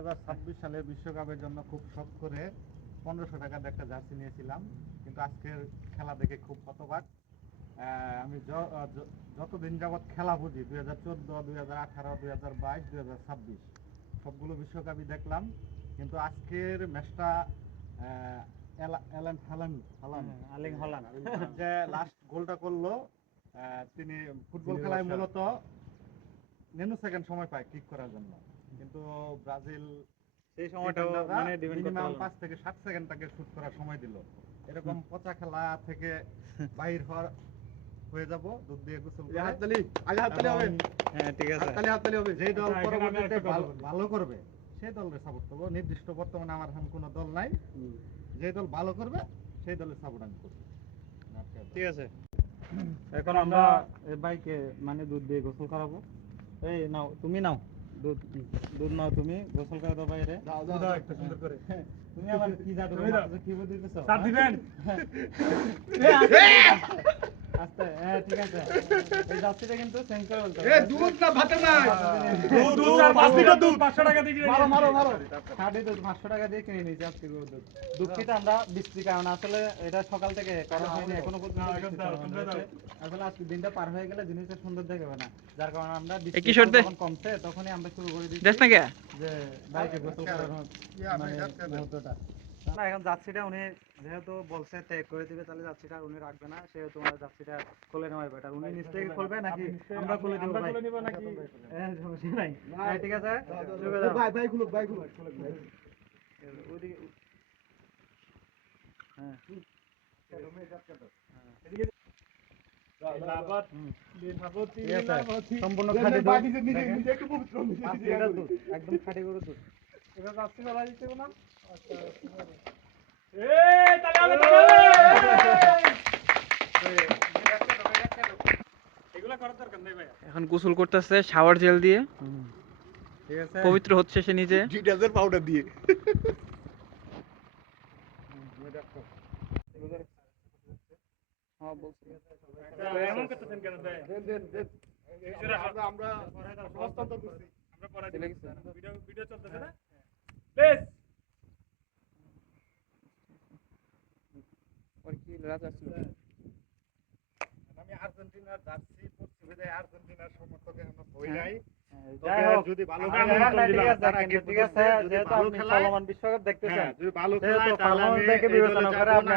2026 সালের বিশ্বকাপের জন্য খুব শখ করে 1500 টাকার একটা জার্সি নিয়েছিলাম, কিন্তু আজকের খেলা দেখে খুব হতবাক। আমি যতদিন যাবৎ খেলা বুঝি 2014, 2018, 2022, 2026 সবগুলো বিশ্বকাপই দেখলাম, কিন্তু আজকের ম্যাচটা আর্লিং হল্যান্ড যে লাস্ট গোলটা করলো, তিনি ফুটবল খেলায় মূলত ন্যানো সেকেন্ড সময় পায় কিক করার জন্য, কিন্তু ব্রাজিল সেই সময়টা মানে মিনিমাম 5 থেকে 7 সেকেন্ড তাকে শুট করার সময় দিল। এরকম পচা খেলা থেকে বাইর হয়ে যাব, দুধ দিয়ে গোসল করে হাততালি হবে। হ্যাঁ ঠিক আছে, হাততালি হবে। যেই দল পরবর্তীতে ভালো করবে সেই দলের সাপোর্ট করব। নির্দিষ্ট বর্তমানে আমার এখন কোনো দল নাই, যে দল ভালো করবে সেই দলের সাপোর্ট আমি করব। ঠিক আছে, এখন আমরা এই বাইকে মানে দুধ দিয়ে গোসল করাবো। এই নাও, তুমি নাও দুধ, দুধ নাও, তুমি গোসল করে দাও বাইরে। দাও একটু সুন্দর করে। তুমি আবার কি জাদু কি বুদ্ধি দিতেছো? স্যার দিবেন। আস্তে, হ্যাঁ ঠিক আছে। এই জার্সিটা কিন্তু চেঞ্জ করে বলতে হবে। দুধ না ভাতে না, দুধ আর 5 লিটার দুধ 500 টাকা দিয়ে কিনে মারো মারো মারো। সাড়ে দুধ 500 টাকা দিয়ে কিনে নিয়েছি আজকে দুধ। দুঃখিত আমরা বৃষ্টির কারণে, আসলে এটা সকাল থেকে করা হয়নি এখনো পর্যন্ত। আসলে আজকে দিনটা পার হয়ে গেলে জিনিসটা সুন্দর দেখাবে না, যার কারণে আমরা বৃষ্টি যখন কমছে তখনই আমরা শুরু করে দিয়েছি যে বাইকে গোসল করানোর মানে মুহূর্তটা। না এখন জার্সিটা উনি যেহেতু বলছে ত্যাগ করে দিবে, তাহলে জার্সিটা উনি রাখবে না, সেহেতু ওনার জার্সিটা খুলে নেওয়াই বেটার। উনি নিজ থেকে খুলবে নাকি আমরা খুলে দেব? ভাই খুলে নিব নাকি? হ্যাঁ সমস্যা নাই, হ্যাঁ ঠিক আছে, ভাই ভাই খুলুক, ভাই খুলুক, ওদিকে। হ্যাঁ সম্পূর্ণ খাঁটি দুধ, একদম খাঁটি গরুর দুধ। এবার জার্সি বলা দিতে না। এখন গোসল করতেছে শাওয়ার জেল দিয়ে, ঠিক আছে, পবিত্র হচ্ছে সে নিজে ডিটারজেন্ট পাউডার দিয়ে। আমি আর্জেন্টিনার জার্সি পরছি, আর্জেন্টিনার সমর্থকের আমরা হই নাই। যদি ভালো ঠিক আছে, যেহেতু আপনি চলমান বিশ্বকাপ দেখতেছেন, যদি ভালো বিবেচনা করে আপনি